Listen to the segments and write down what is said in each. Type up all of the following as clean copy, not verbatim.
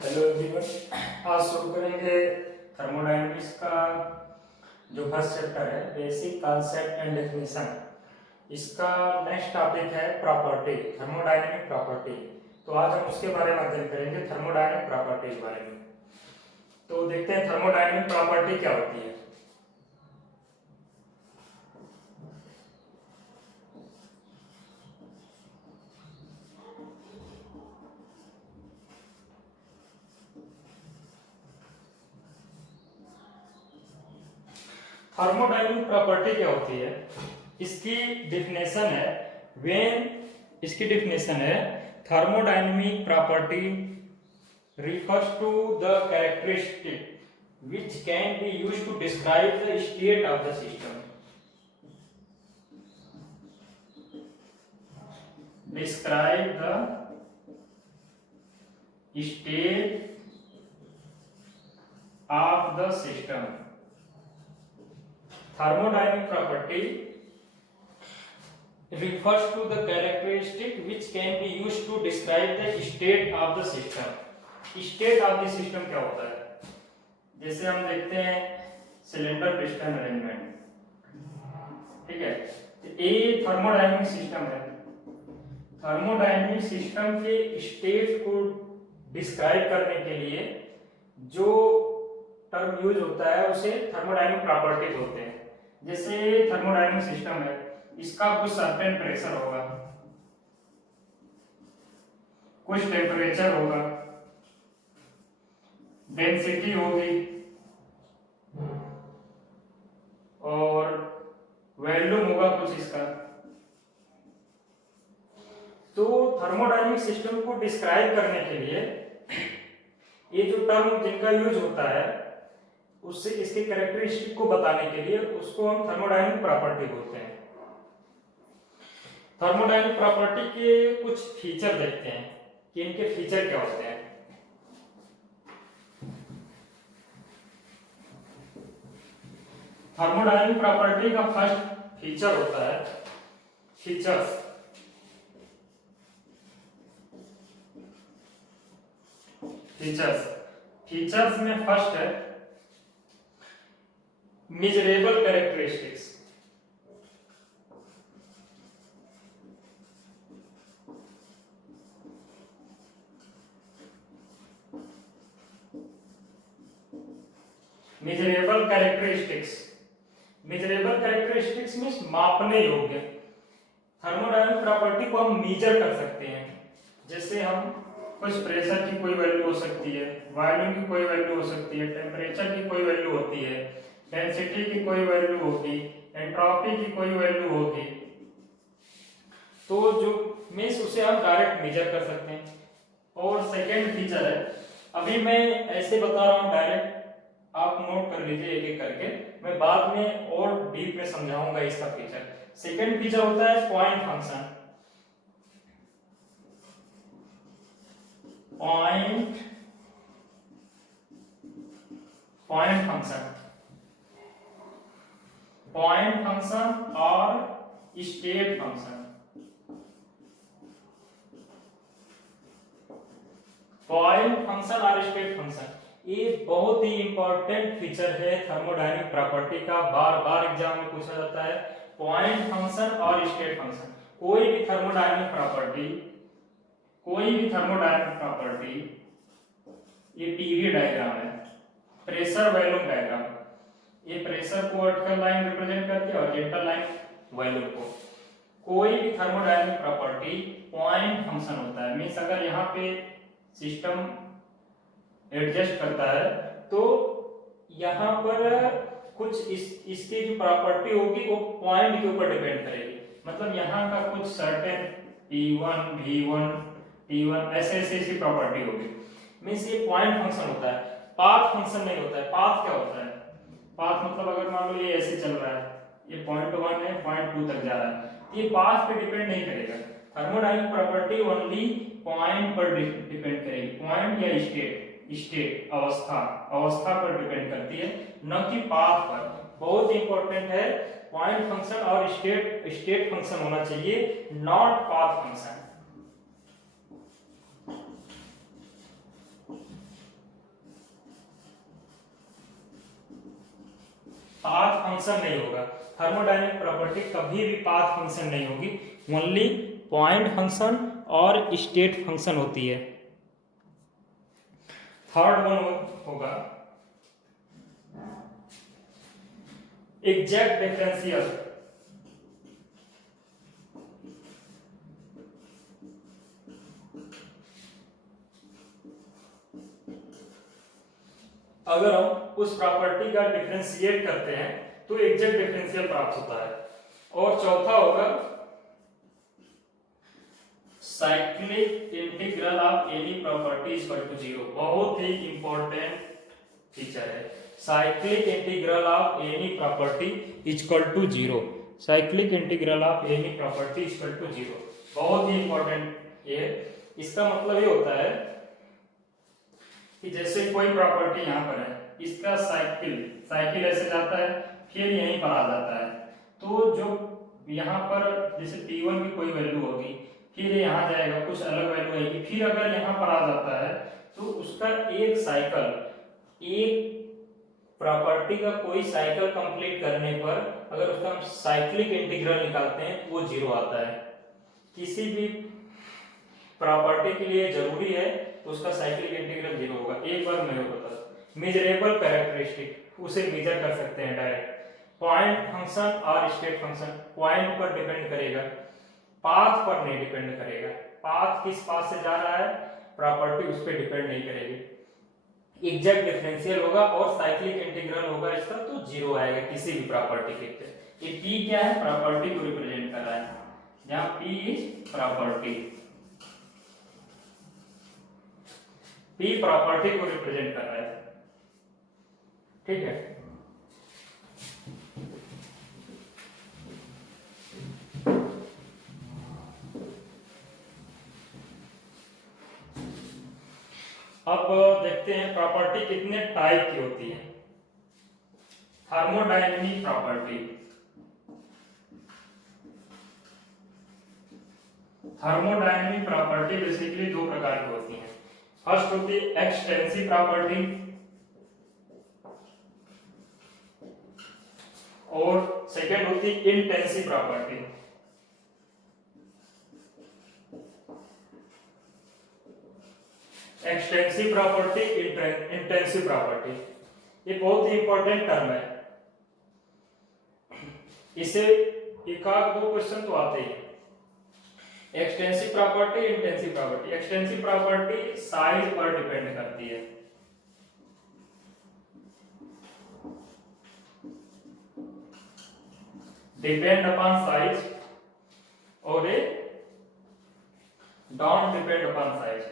Hello everyone. आज शुरू करेंगे थर्मोडायनेमिक्स का जो फर्स्ट चैप्टर है, बेसिक कॉन्सेप्ट एंड डेफिनेशन। इसका नेक्स्ट टॉपिक है प्रॉपर्टी, थर्मोडायनेमिक प्रॉपर्टी। तो आज हम उसके बारे में अध्ययन करेंगे, थर्मोडायनेमिक प्रॉपर्टीज बारे में। तो देखते हैं थर्मोडायनेमिक प्रॉपर्टी क्या होती है। थर्मोडायनेमिक प्रॉपर्टी क्या होती है, इसकी डेफिनेशन है इसकी डेफिनेशन है thermodynamic property refers to the characteristic which can be used to describe the state of the system. Describe the state of the system. Thermodynamic property refers to the characteristic which can be used to describe the state of the system. State of the system क्या होता है? जैसे हम देखते हैं cylinder piston arrangement, ठीक है। तो ये थर्मोडायनेमिक सिस्टम है। थर्मोडायनेमिक सिस्टम के स्टेट को डिस्क्राइब करने के लिए जो टर्म यूज होता है उसे थर्मोडायनेमिक प्रॉपर्टीज होते हैं। जैसे थर्मोडायनेमिक सिस्टम है, इसका कुछ सर्टेन प्रेशर होगा, कुछ टेम्परेचर होगा, डेंसिटी होगी और वॉल्यूम होगा कुछ इसका। तो थर्मोडायनेमिक सिस्टम को डिस्क्राइब करने के लिए ये जो टर्म जिनका यूज होता है उससे इसके कैरेक्टरिस्टिक को बताने के लिए उसको हम थर्मोडायनेमिक प्रॉपर्टी बोलते हैं। थर्मोडायनेमिक प्रॉपर्टी के कुछ फीचर देखते हैं कि इनके फीचर क्या होते हैं। थर्मोडायनेमिक प्रॉपर्टी का फर्स्ट फीचर होता है फीचर्स। फीचर्स में फर्स्ट है measurable characteristics. Measurable characteristics means मापने योग्य। थर्मोडायनेमिक प्रॉपर्टी को हम मीजर कर सकते हैं। जैसे हम कुछ प्रेशर की कोई वैल्यू हो सकती है, वॉल्यूम की कोई वैल्यू हो सकती है, टेम्परेचर की कोई वैल्यू होती है, डेंसिटी की कोई वैल्यू होगी, एंट्रोपी की कोई वैल्यू होगी। तो जो मीन्स उसे हम डायरेक्ट मेजर कर सकते हैं। और सेकेंड फीचर है, अभी मैं ऐसे बता रहा हूं डायरेक्ट, आप नोट कर लीजिए एक एक करके, मैं बाद में और डीप में समझाऊंगा इसका फीचर। सेकेंड फीचर होता है पॉइंट फंक्शन। पॉइंट फंक्शन और स्टेट फंक्शन। पॉइंट फंक्शन और स्टेट फंक्शन ये बहुत ही इंपॉर्टेंट फीचर है थर्मोडायनेमिक प्रॉपर्टी का। बार बार एग्जाम में पूछा जाता है पॉइंट फंक्शन और स्टेट फंक्शन। कोई भी थर्मोडायनेमिक प्रॉपर्टी ये पीवी डायग्राम है, प्रेशर वॉल्यूम डायग्राम। ये प्रेशर को वर्टिकल लाइन रिप्रेजेंट करती है और हॉरिजॉन्टल लाइन वॉल्यूम को। कोई भी थर्मोडायनेमिक प्रॉपर्टी पॉइंट फंक्शन होता है। मींस अगर यहाँ पे सिस्टम एडजस्ट करता है तो यहाँ पर कुछ इसकी जो प्रॉपर्टी होगी वो पॉइंट के ऊपर डिपेंड करेगी। मतलब यहाँ का कुछ सर्टेन P1, V1, T1 ऐसे इसकी प्रॉपर्टी होगी। मींस ये पॉइंट फंक्शन होता है, पाथ फंक्शन नहीं होता है। पाथ क्या होता है? पाथ मतलब अगर मान लो ये ऐसे चल रहा है, ये पॉइंट 1 है, पॉइंट 2 तक जा रहा है, ये पाथ पे डिपेंड नहीं करेगा। थर्मोडायनेमिक प्रॉपर्टी ओनली पॉइंट पर डिपेंड करेगी। पॉइंट या स्टेट अवस्था पर डिपेंड करती है, न कि पाथ पर। बहुत इंपॉर्टेंट है, पॉइंट फंक्शन और स्टेट फंक्शन होना चाहिए, नॉट पाथ फंक्शन। फंक्शन नहीं होगा। थर्मोडायनेमिक प्रॉपर्टी कभी भी पाथ फंक्शन नहीं होगी, ओनली पॉइंट फंक्शन और स्टेट फंक्शन होती है। थर्ड वन होगा एग्जैक्ट डिफरेंशियल। अगर हम उस प्रॉपर्टी का डिफरेंशिएट करते हैं तो एग्जैक्ट डिफरेंशियल प्राप्त होता है। और चौथा होगा cyclic integral of any property equal to zero. बहुत ही इंपॉर्टेंट फीचर है cyclic integral of any property equal to zero. Cyclic integral of any property equal to zero बहुत ही इंपॉर्टेंट ये। इसका मतलब ये होता है कि जैसे कोई प्रॉपर्टी यहाँ पर है, इसका साइकिल ऐसे जाता है फिर यहीं पर आ जाता है, तो जो यहाँ पर जैसे P1 की कोई वैल्यू होगी फिर यहाँ जाएगा कुछ अलग वैल्यू आएगी, फिर अगर यहाँ पर आ जाता है तो उसका एक साइकिल, एक प्रॉपर्टी का कोई साइकिल कंप्लीट करने पर अगर उसका हम साइक्लिक इंटीग्रल निकालते हैं वो जीरो आता है। किसी भी प्रॉपर्टी के लिए जरूरी है तो उसका साइक्लिक इंटीग्रल जीरो होगा। एक बार मैं बता मेजरेबल कैरेक्टरिस्टिक उसे मेजर कर सकते हैं डायरेक्ट। पॉइंट फंक्शन और स्टेट फंक्शन पॉइंट पर डिपेंड करेगा, पाथ पर नहीं डिपेंड करेगा। पाथ किस पाथ से जा रहा है प्रॉपर्टी उस पर डिपेंड नहीं करेगी। एग्जैक्ट डिफरेंशियल होगा और साइक्लिक इंटीग्रल होगा इसका तो जीरो आएगा किसी भी प्रॉपर्टी के लिए। ये P क्या है प्रॉपर्टी को रिप्रेजेंट कर रहा है, जहां P is property, P property को रिप्रेजेंट कर रहा है। ठीक है, अब देखते हैं प्रॉपर्टी कितने टाइप की होती है। Thermodynamic property, thermodynamic property basically दो प्रकार की होती हैं। फर्स्ट होती है एक्सटेंसिव प्रॉपर्टी और सेकेंड होती है intensive property. Extensive property, intensive property, ये बहुत ही इंपॉर्टेंट टर्म है। इसे एक आध दो क्वेश्चन तो आते ही। Extensive property, intensive property. Extensive property size पर डिपेंड करती है, डिपेंड अपॉन साइज, और ये don't depend upon size.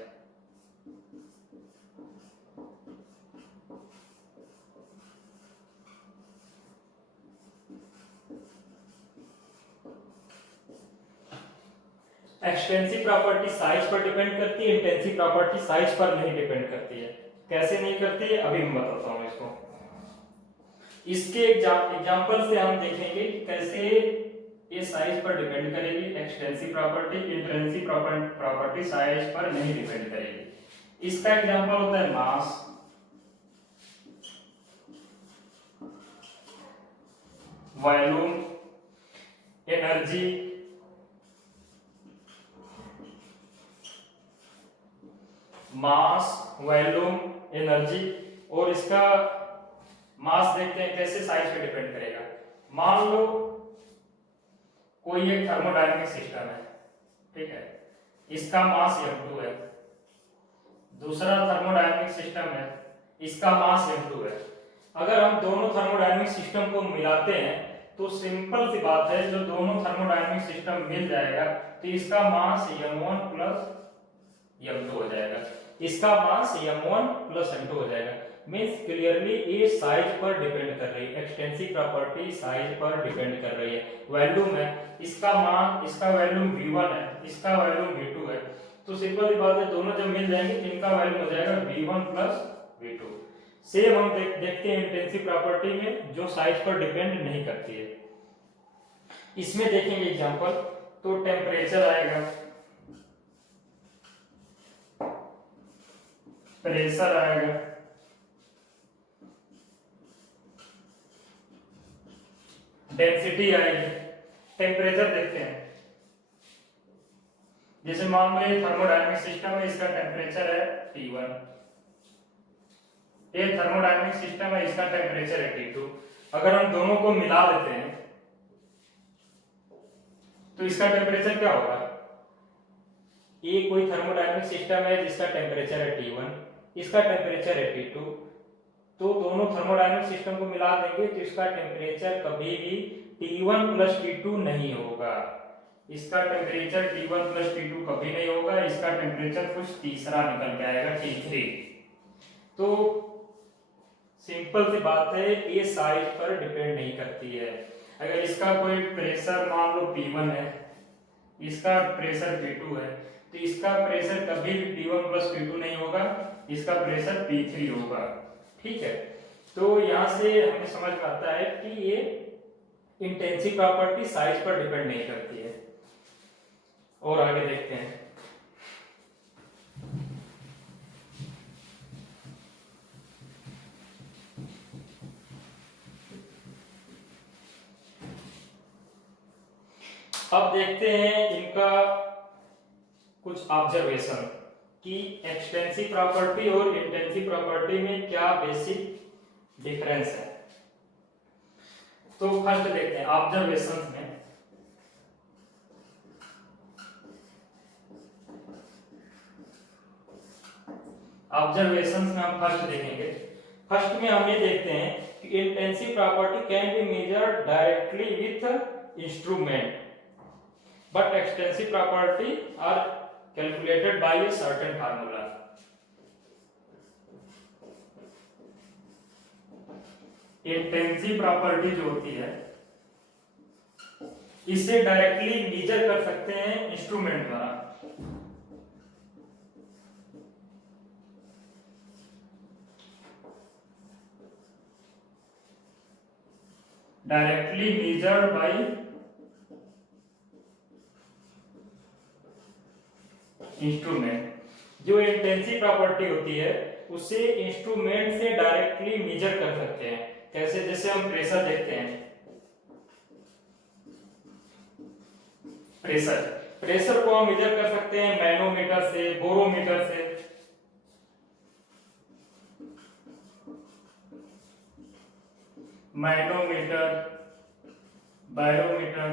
Extensive property size पर डिपेंड करती है, इंटेंसिव प्रॉपर्टी साइज पर नहीं डिपेंड करती है। कैसे नहीं करती है अभी मैं बताता हूं इसको। इसके एग्जांपल से हम देखेंगे कि कैसे ये साइज पर डिपेंड करेगी extensive property, intensive property size पर नहीं डिपेंड करेगी। इसका एग्जांपल होता है मास, वॉल्यूम, एनर्जी, मास, वॉल्यूम, एनर्जी। और इसका मास देखते हैं कैसे साइज पे डिपेंड करेगा। मान लो कोई एक थर्मोडायनेमिक सिस्टम है, ठीक है, इसका मास m2 है। दूसरा थर्मोडायनेमिक सिस्टम है, इसका मास m2 है। अगर हम दोनों थर्मोडायनेमिक सिस्टम को मिलाते हैं तो सिंपल सी बात है, जो दोनों थर्मोडायनेमिक सिस्टम मिल जाएगा तो इसका मास m1 प्लस m2 हो जाएगा, इसका मास m1 प्लस m2 हो जाएगा। मींस क्लियरली ये साइज पर डिपेंड कर रही है, एक्सटेंसिव प्रॉपर्टी साइज पर डिपेंड कर रही है। वॉल्यूम है, इसका मान, इसका वॉल्यूम v1 है, इसका वॉल्यूम v2 है, तो सिंपल सी बात है दोनों जब मिल जाएंगे इनका वॉल्यूम हो जाएगा v1 प्लस v2। सेम हम देखते हैं इंटेंसिव प्रॉपर्टी में जो साइज पर डिपेंड नहीं करती है। इसमें देखेंगे एग्जांपल तो टेम्परेचर आएगा, प्रेशर आएगा, डेंसिटी आएगी, टेम्परेचर देखते हैं। जैसे मान लो थर्मोडायनेमिक सिस्टम है, इसका टेम्परेचर है T1, ये थर्मोडायनेमिक सिस्टम है, इसका टेम्परेचर है T2। अगर हम दोनों को मिला देते हैं तो इसका टेम्परेचर क्या होगा? ये कोई थर्मोडायनेमिक सिस्टम है जिसका टेम्परेचर है T1, इसका टेम्परेचर है T2, तो दोनों थर्मोडायनेमिक सिस्टम को मिला देंगे तो इसका टेम्परेचर कभी भी T1 प्लस T2 नहीं होगा। इसका टेम्परेचर T1 प्लस T2 कभी नहीं होगा, इसका टेम्परेचर कुछ तीसरा निकल के आएगा, T3। तो सिंपल सी बात है, ये साइज पर डिपेंड नहीं करती है। अगर इसका कोई प्रेशर मान लो P1 है, इसका प्रेशर P2 है, तो इसका प्रेशर कभी भी P1 प्लस P2 नहीं होगा, इसका प्रेशर P3 होगा। ठीक है, तो यहाँ से हमें समझ में आता है कि ये इंटेंसिव प्रॉपर्टी साइज पर डिपेंड नहीं करती है। और आगे देखते हैं। अब देखते हैं इनका कुछ ऑब्जर्वेशन कि एक्सटेंसिव प्रॉपर्टी और इंटेंसिव प्रॉपर्टी में क्या बेसिक डिफरेंस है। तो फर्स्ट देखते हैं ऑब्जर्वेशन में। ऑब्जर्वेशंस में हम फर्स्ट देखेंगे। फर्स्ट में हम ये देखते हैं कि intensive property can be measured directly with instrument, but extensive property are calculated by a certain formula। Intensive property जो होती है इसे डायरेक्टली मेजर कर सकते हैं इंस्ट्रूमेंट द्वारा। Directly measured by instrument. जो इंटेंसिव प्रॉपर्टी होती है उसे इंस्ट्रूमेंट से डायरेक्टली मेजर कर सकते हैं। कैसे? जैसे हम प्रेशर देखते हैं, प्रेशर को हम मेजर कर सकते हैं मैनोमीटर से, बोरोमीटर से। Manometer, barometer.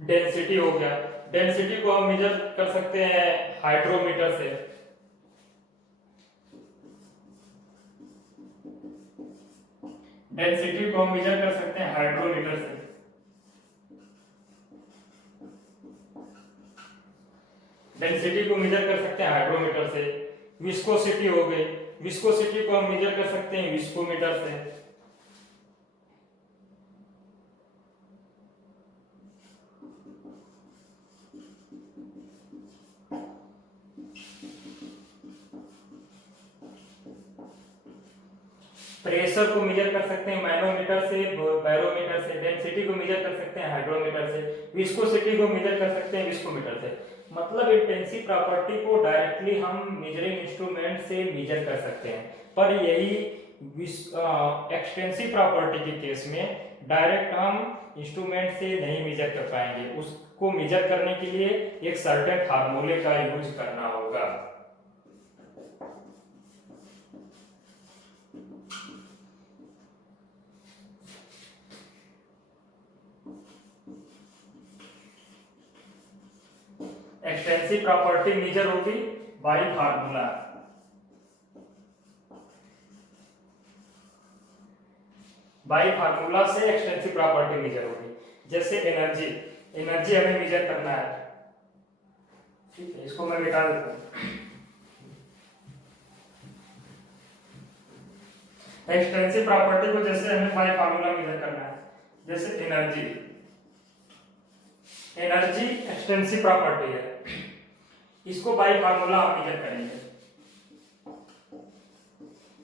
डेंसिटी हो गया, डेंसिटी को हम मेजर कर सकते हैं हाइड्रोमीटर से। डेंसिटी को हम मेजर कर सकते हैं हाइड्रोमीटर से। डेंसिटी को मेजर कर सकते हैं हाइड्रोमीटर से। विस्कोसिटी हो गई, विस्कोसिटी को हम मेजर कर सकते हैं विस्कोमीटर से। प्रेशर को मेजर कर सकते हैं मैनोमीटर से, बैरोमीटर से। डेंसिटी को मेजर कर सकते हैं हाइड्रोमीटर से। विस्कोसिटी को मेजर कर सकते हैं विस्कोमीटर से। मतलब इंटेंसिव प्रॉपर्टी को डायरेक्टली हम मेजरिंग इंस्ट्रूमेंट से मेजर कर सकते हैं, पर यही एक्सटेंसिव प्रॉपर्टी के केस में डायरेक्ट हम इंस्ट्रूमेंट से नहीं मेजर कर पाएंगे। उसको मेजर करने के लिए एक सर्टेन फार्मूले का यूज करना होगा। एक्सटेंसिव प्रॉपर्टी मेजर होगी बाय फार्मूला। बाय फार्मूला से एक्सटेंसिव प्रॉपर्टी मेजर होगी। जैसे एनर्जी, एनर्जी हमें मेजर करना है, ठीक है, इसको मैं मिटा देता हूं। एक्सटेंसिव प्रॉपर्टी को जैसे हमें बाय फार्मूला मेजर करना है, जैसे एनर्जी, एनर्जी एक्सटेंसिव प्रॉपर्टी है, इसको बाय फार्मूला हम मेजर करेंगे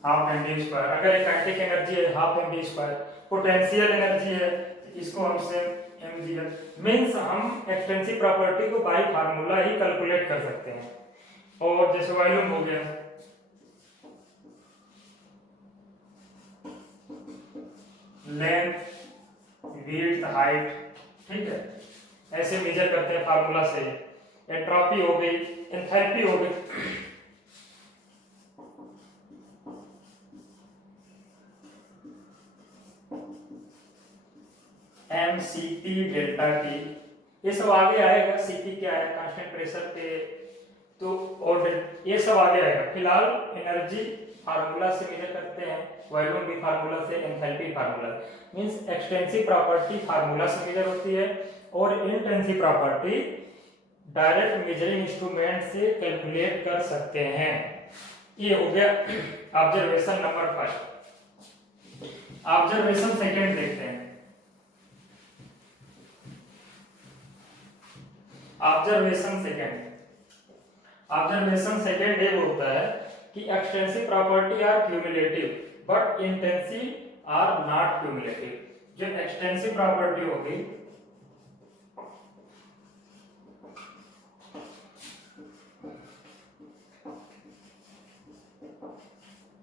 हाफ एम डी स्क्वायर। अगर एक काइनेटिक एनर्जी है half M D square, potential energy है इसको हम से एम जी मीन्स हम एक्सटेंसिव प्रॉपर्टी को बाय फार्मूला ही कैलकुलेट कर सकते हैं। और जैसे वॉल्यूम हो गया, लेंथ, विड्थ, हाइट, ठीक है, ऐसे मेजर करते हैं फार्मूला से। एंट्रोपी हो गई, एंथैल्पी हो गई, M C P delta T, ये सब आगे आएगा। सीपी क्या है, कांस्टेंट प्रेशर पे, तो और ये सब आगे आएगा। फिलहाल एनर्जी फार्मूला से मेजर करते हैं, वॉल्यूम भी फार्मूला से, enthalpy formula, means extensive property formula से मेजर होती है और intensive property direct measuring instrument से कैलकुलेट कर सकते हैं। ये हो गया observation number first. Observation second देखते हैं। ऑब्जर्वेशन सेकंड, ऑब्जर्वेशन सेकंड ये बोलता है कि extensive property are cumulative but intensive are not cumulative. जो एक्सटेंसिव प्रॉपर्टी होगी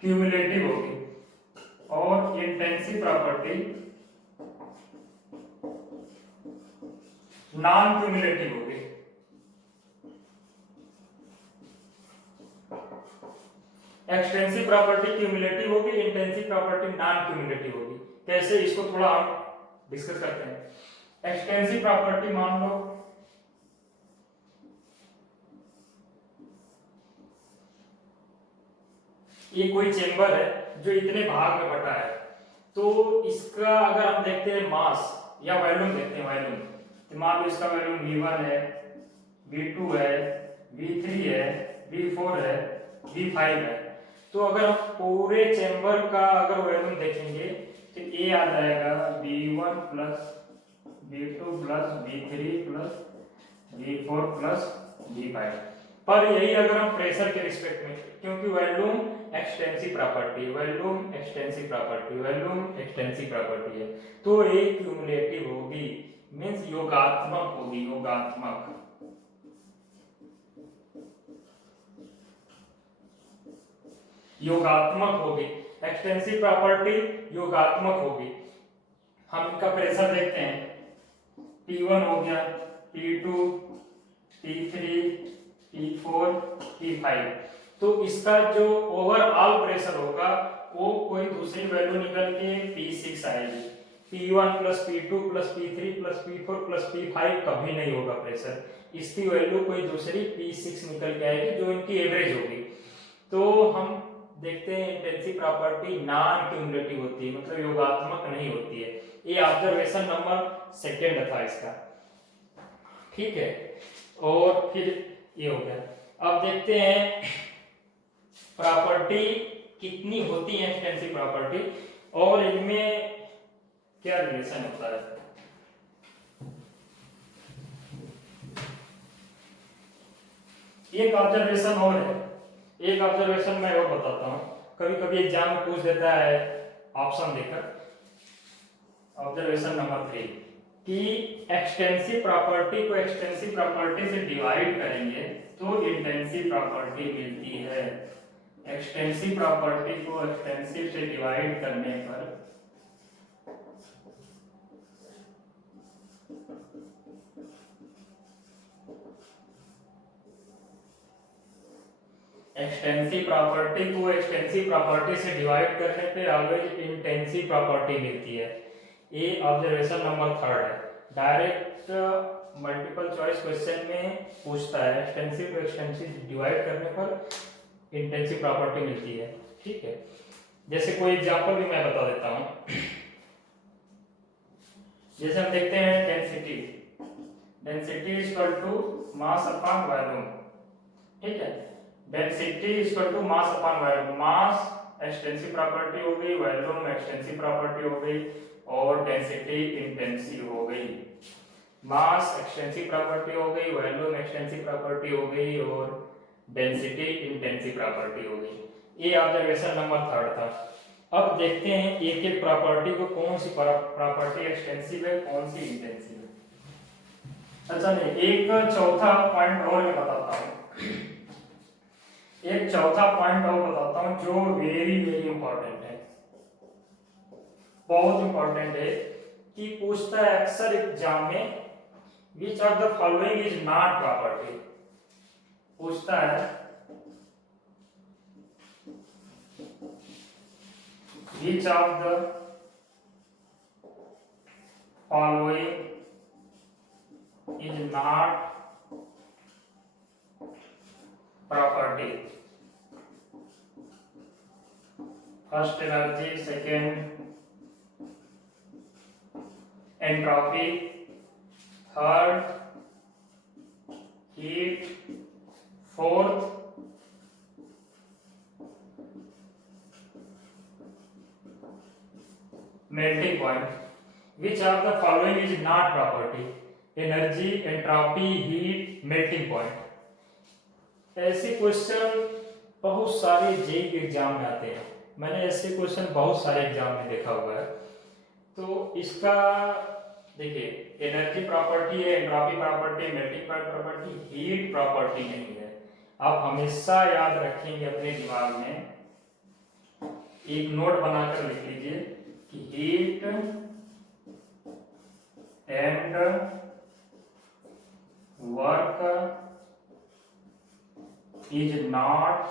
क्यूमुलेटिव होगी और इंटेंसिव प्रॉपर्टी नॉन क्यूमुलेटिव होगी। एक्सटेंसिव प्रॉपर्टी क्यूमुलेटिव होगी, इंटेंसिव प्रॉपर्टी नॉन क्यूमुलेटिव होगी। कैसे, इसको थोड़ा हम डिस्कस करते हैं। एक्सटेंसिव प्रॉपर्टी मान लो ये कोई चेंबर है जो इतने भाग में बटा है, तो इसका अगर हम देखते हैं मास या वॉल्यूम देखते हैं, वॉल्यूम, तो मान लो इसका वॉल्यूम V1 है, V2 है, V3 है, V4 है, V5 है। तो अगर हम पूरे चेंबर का अगर वॉल्यूम देखेंगे तो ये आ जाएगा V1 plus V2 plus V3 plus V4 plus V5। पर यही अगर हम प्रेशर के रिस्पेक्ट में, क्योंकि volume extensive property, volume extensive property, volume extensive property है, तो ये क्यूमुलेटिव होगी, मींस योगात्मक होगी, योगात्मक। योगात्मक होगी, एक्सटेंसिव प्रॉपर्टी योगात्मक होगी। हम इनका प्रेशर देखते हैं, P1 हो गया, P2, P3, P4, P5। तो इसका जो ओवरऑल प्रेशर होगा वो कोई दूसरी वैल्यू निकल के P6 आएगी। P1 plus P2 plus P3 plus P4 plus P5 कभी नहीं होगा प्रेशर, इसकी वैल्यू कोई दूसरी P6 निकल के आएगी जो इनकी एवरेज होगी। तो हम देखते हैं इंटेंसिव प्रॉपर्टी नॉन क्यूमुलेटिव होती है, मतलब योगात्मक नहीं होती है। ये ऑब्जर्वेशन नंबर सेकंड था इसका, ठीक है। और फिर ये हो गया। अब देखते हैं प्रॉपर्टी कितनी होती है एक्सटेंसिव प्रॉपर्टी और इनमें क्या रिलेशन होता है। एक ऑब्जर्वेशन और है, एक ऑब्जर्वेशन मैं और बताता हूं, कभी कभी एग्जाम में पूछ देता है ऑप्शन देकर। ऑब्जर्वेशन नंबर 3 कि एक्सटेंसिव प्रॉपर्टी को एक्सटेंसिव प्रॉपर्टी से डिवाइड करेंगे तो इंटेंसिव प्रॉपर्टी मिलती है। एक्सटेंसिव प्रॉपर्टी को एक्सटेंसिव से डिवाइड करने पर एक्सटेंसिव प्रॉपर्टी को एक्सटेंसिव प्रॉपर्टी से डिवाइड करने पे ऑलवेज इंटेंसिव प्रॉपर्टी मिलती है। ये ऑब्जर्वेशन नंबर 3 है। डायरेक्ट मल्टीपल चॉइस क्वेश्चन में पूछता है एक्सटेंसिव टू एक्सटेंसिव डिवाइड करने पर इंटेंसिव प्रॉपर्टी मिलती है, ठीक है। जैसे कोई एग्जांपल भी मैं बता देता हूं। जैसे हम देखते हैं density, density is equal to mass upon volume, ठीक है। Density is equal to mass upon volume, mass extensive property हो गई, वॉल्यूम एक्सटेंसिव प्रॉपर्टी हो गई और डेंसिटी इंटेंसिव हो गई। मास एक्सटेंसिव प्रॉपर्टी हो गई, वॉल्यूम एक्सटेंसिव प्रॉपर्टी हो गई और डेंसिटी इंटेंसिव प्रॉपर्टी हो गई। ये ऑब्जर्वेशन नंबर 3 था। अब देखते हैं एक एक प्रॉपर्टी को, कौन सी प्रॉपर्टी एक्सटेंसिव है, कौन सी इंटेंसिव है। अच्छा नहीं, एक चौथा पॉइंट और मैं बताता हूं, एक चौथा पॉइंट और बताता हूं जो वेरी वेरी इंपॉर्टेंट है। बहुत इंपॉर्टेंट है कि पूछता है अक्सर एग्जाम में which of the following is not property, पूछता है which of the following is not property. First energy, second entropy, third heat, fourth melting point. Which of the following is not property? Energy, entropy, heat, melting point. ऐसे question बहुत सारे JEE exam में आते हैं, मैंने ऐसे question बहुत सारे एग्जाम में देखा हुआ है। तो इसका देखिए, एनर्जी प्रॉपर्टी है, entropy property, melting point property, heat property नहीं है। आप हमेशा याद रखेंगे अपने दिमाग में, एक नोट बनाकर लिख लीजिए कि heat and work is not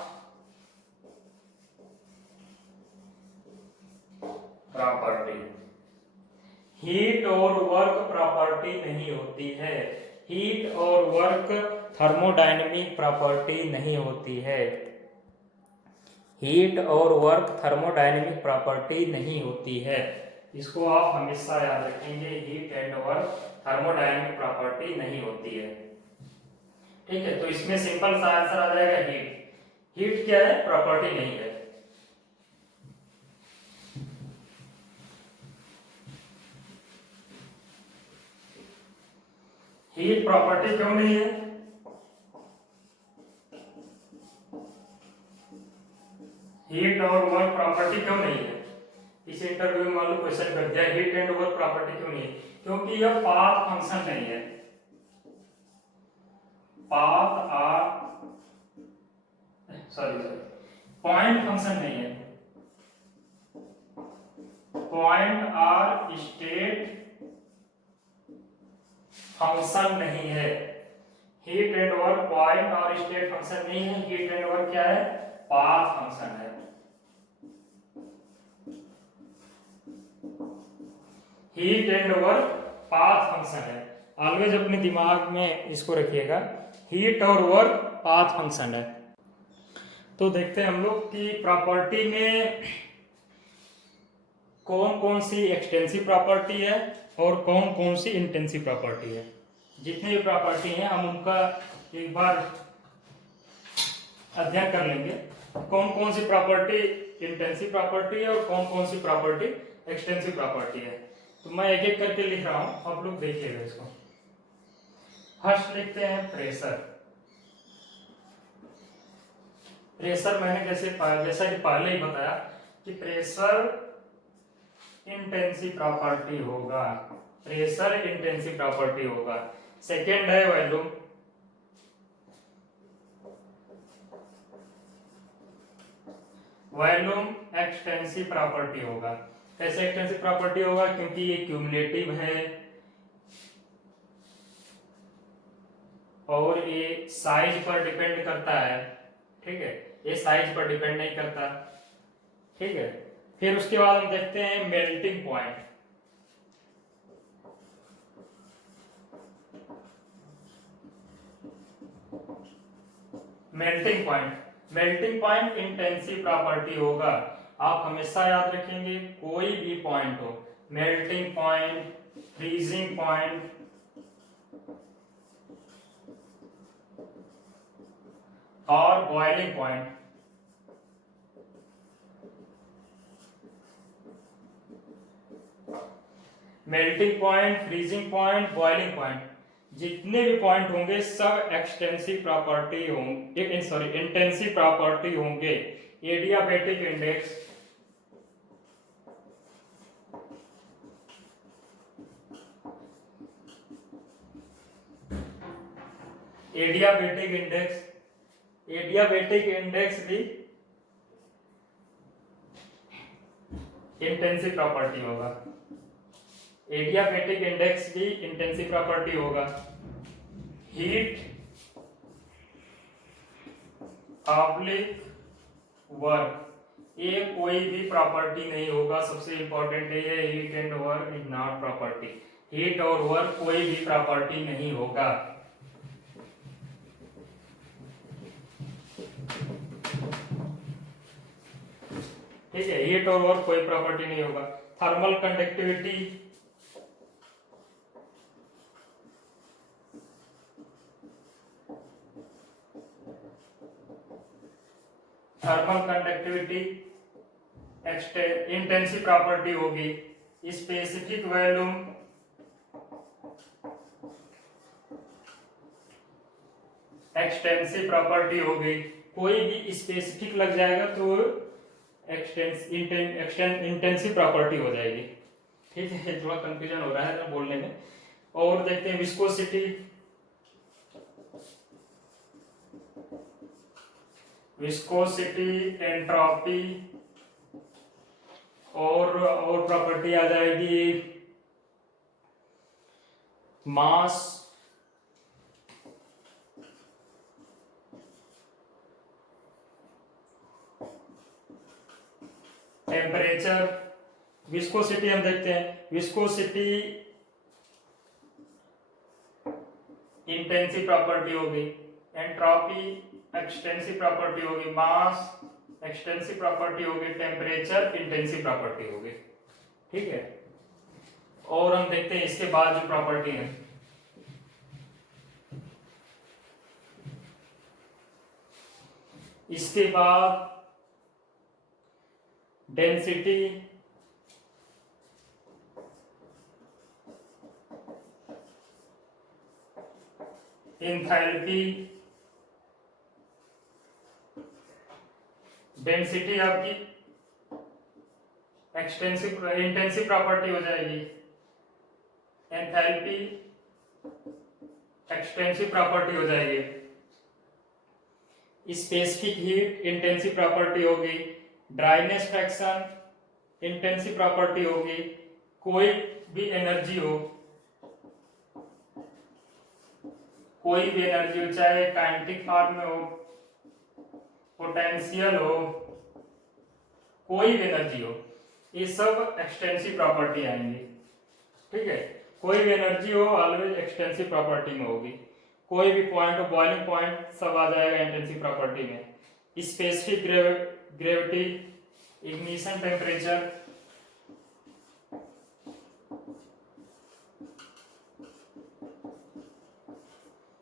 property. Heat और वर्क प्रॉपर्टी नहीं होती है। हीट और वर्क थर्मोडायनेमिक प्रॉपर्टी नहीं होती है। हीट और वर्क थर्मोडायनेमिक प्रॉपर्टी नहीं होती है। इसको आप हमेशा याद रखेंगे, heat and work thermodynamic property नहीं होती है। ठीक है, तो इसमें सिंपल सा आंसर आ जाएगा हीट। हीट क्या है? प्रॉपर्टी नहीं है। हीट प्रॉपर्टी क्यों नहीं है? हीट और वर्क प्रॉपर्टी क्यों नहीं है? इस इंटरव्यू में मालूम क्वेश्चन कर दिया, हीट एंड वर्क प्रॉपर्टी क्यों नहीं है? क्योंकि यह पाथ फंक्शन नहीं है। पाथ आर पॉइंट फंक्शन नहीं है। पॉइंट आर स्टेट फंक्शन नहीं है। हीट एंड वर्क पॉइंट और स्टेट फंक्शन नहीं है। हीट एंड वर्क क्या है? पाथ फंक्शन है। Heat and work path function है। ऑलवेज अपने दिमाग में इसको रखिएगा, हीट और वर्क पाथ फंक्शन है। तो देखते हैं हम लोग कि प्रॉपर्टी में कौन कौन सी एक्सटेंसिव प्रॉपर्टी है और कौन कौन सी इंटेंसिव प्रॉपर्टी है। जितनी भी प्रॉपर्टी हैं हम उनका एक बार अध्ययन कर लेंगे। कौन कौन सी प्रॉपर्टी इंटेंसिव प्रॉपर्टी है और कौन कौन सी प्रॉपर्टी एक्सटेंसिव प्रॉपर्टी है। तो मैं एक एक करके लिख रहा हूं, आप लोग देखिएगा इसको। फर्स्ट लिखते हैं प्रेशर। प्रेशर मैंने जैसा कि पहले ही बताया कि प्रेशर इंटेंसिव प्रॉपर्टी होगा। प्रेशर इंटेंसिव प्रॉपर्टी होगा। सेकेंड है वॉल्यूम। वॉल्यूम एक्सटेंसिव प्रॉपर्टी होगा। कैसे एक्सटेंसिव प्रॉपर्टी होगा? क्योंकि ये क्यूमुलेटिव है और ये साइज पर डिपेंड करता है। ठीक है, ये साइज पर डिपेंड नहीं करता। ठीक है, फिर उसके बाद हम देखते हैं melting point. Melting point intensive property होगा। आप हमेशा याद रखेंगे, कोई भी पॉइंट हो, मेल्टिंग पॉइंट, फ्रीजिंग पॉइंट और boiling point, melting point, freezing point, boiling point, जितने भी पॉइंट होंगे सब एक्सटेंसिव प्रॉपर्टी होंगे, इंटेंसिव प्रॉपर्टी होंगे। एडियाबैटिक इंडेक्स, एडियाबैटिक इंडेक्स भी इंटेंसिव प्रॉपर्टी होगा। एडियाबैटिक इंडेक्स भी इंटेंसिव प्रॉपर्टी होगा। हीट ऑब्लिक वर्क, ये कोई भी प्रॉपर्टी नहीं होगा। सबसे इंपॉर्टेंट है heat and work is not property. Heat और वर्क कोई भी प्रॉपर्टी नहीं होगा। ठीक है, हीट और वर्क कोई प्रॉपर्टी नहीं होगा। Thermal conductivity, thermal conductivity intensive property होगी। स्पेसिफिक वॉल्यूम एक्सटेंसिव प्रॉपर्टी होगी। कोई भी स्पेसिफिक लग जाएगा तो इंटेंसिव प्रॉपर्टी हो जाएगी। ठीक है, थोड़ा कंफ्यूजन हो रहा है ना बोलने में। और देखते हैं विस्कोसिटी, एंट्रोपी और प्रॉपर्टी आ जाएगी मास, टेम्परेचर। विस्कोसिटी हम देखते हैं, विस्कोसिटी इंटेंसिव प्रॉपर्टी होगी, एंट्रोपी एक्सटेंसिव प्रॉपर्टी होगी, मास एक्सटेंसिव प्रॉपर्टी होगी, टेम्परेचर इंटेंसिव प्रॉपर्टी होगी। ठीक है, और हम देखते हैं इसके बाद जो प्रॉपर्टी है, इसके बाद डेंसिटी, एंथैल्पी। डेंसिटी आपकी एक्सटेंसिव इंटेंसिव प्रॉपर्टी हो जाएगी, एंथैल्पी एक्सटेंसिव प्रॉपर्टी हो जाएगी। स्पेसिफिक हीट इंटेंसिव प्रॉपर्टी होगी, ड्राइनेस फ्रैक्शन इंटेंसिव प्रॉपर्टी होगी। कोई भी एनर्जी हो, कोई भी एनर्जी हो, चाहे काइनेटिक फॉर्म में हो, पोटेंशियल हो, कोई भी एनर्जी हो, ये सब एक्सटेंसिव प्रॉपर्टी आएंगी। ठीक है, कोई भी एनर्जी हो ऑलवेज एक्सटेंसिव प्रॉपर्टी में होगी। कोई भी पॉइंट हो, बॉइलिंग पॉइंट, सब आ जाएगा इंटेंसिव प्रॉपर्टी में। Specific gravity, ignition temperature,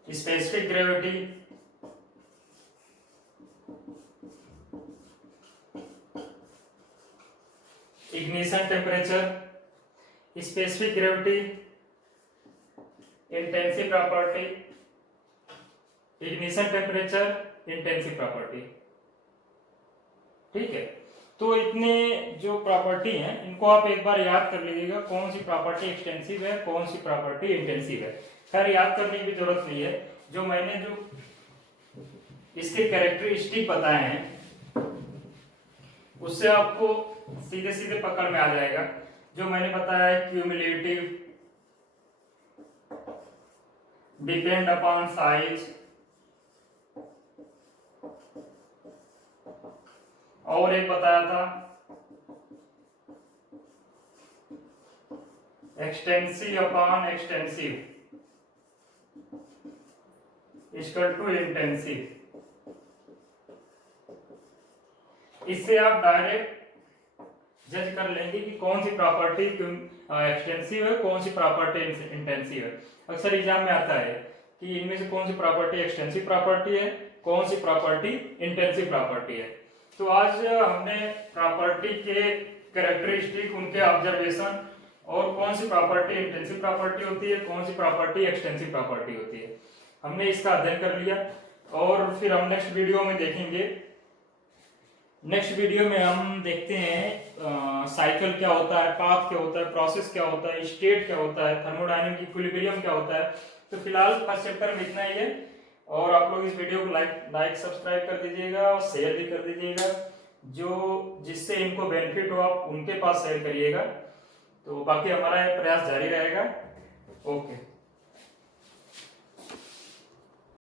specific gravity, ignition temperature, specific gravity, intensive property, ignition temperature, intensive property. ठीक है, तो इतने जो प्रॉपर्टी हैं इनको आप एक बार याद कर लीजिएगा, कौन सी प्रॉपर्टी एक्सटेंसिव है, कौन सी प्रॉपर्टी इंटेंसिव है। खैर याद करने की जरूरत नहीं है, जो मैंने जो इसके कैरेक्टरिस्टिक बताए हैं उससे आपको सीधे सीधे पकड़ में आ जाएगा। जो मैंने बताया है क्यूमुलेटिव, डिपेंड अपॉन साइज, और एक बताया था extensive upon extensive equal to intensive. इससे आप डायरेक्ट जज कर लेंगे कि कौन सी प्रॉपर्टी एक्सटेंसिव है, कौन सी प्रॉपर्टी इंटेंसिव है। अक्सर एग्जाम में आता है कि इनमें से कौन सी प्रॉपर्टी एक्सटेंसिव प्रॉपर्टी है, कौन सी प्रॉपर्टी इंटेंसिव प्रॉपर्टी है। तो आज हमने प्रॉपर्टी के कैरेक्टरिस्टिक, उनके ऑब्जर्वेशन, और कौन सी प्रॉपर्टी इंटेंसिव प्रॉपर्टी होती है, कौन सी प्रॉपर्टी एक्सटेंसिव प्रॉपर्टी होती है, हमने इसका अध्ययन कर लिया। और फिर हम नेक्स्ट वीडियो में देखेंगे। नेक्स्ट वीडियो में हम देखते हैं साइकिल क्या होता है, पाथ क्या होता है, प्रोसेस क्या होता है, स्टेट क्या होता है, थर्मोडायनेमिक इक्विलिब्रियम क्या होता है। तो फिलहाल फर्स्ट चैप्टर में इतना ही है। और आप लोग इस वीडियो को लाइक सब्सक्राइब कर दीजिएगा और शेयर भी कर दीजिएगा। जो जिससे इनको बेनिफिट हो आप उनके पास शेयर करिएगा। तो बाकी हमारा प्रयास जारी रहेगा। ओके।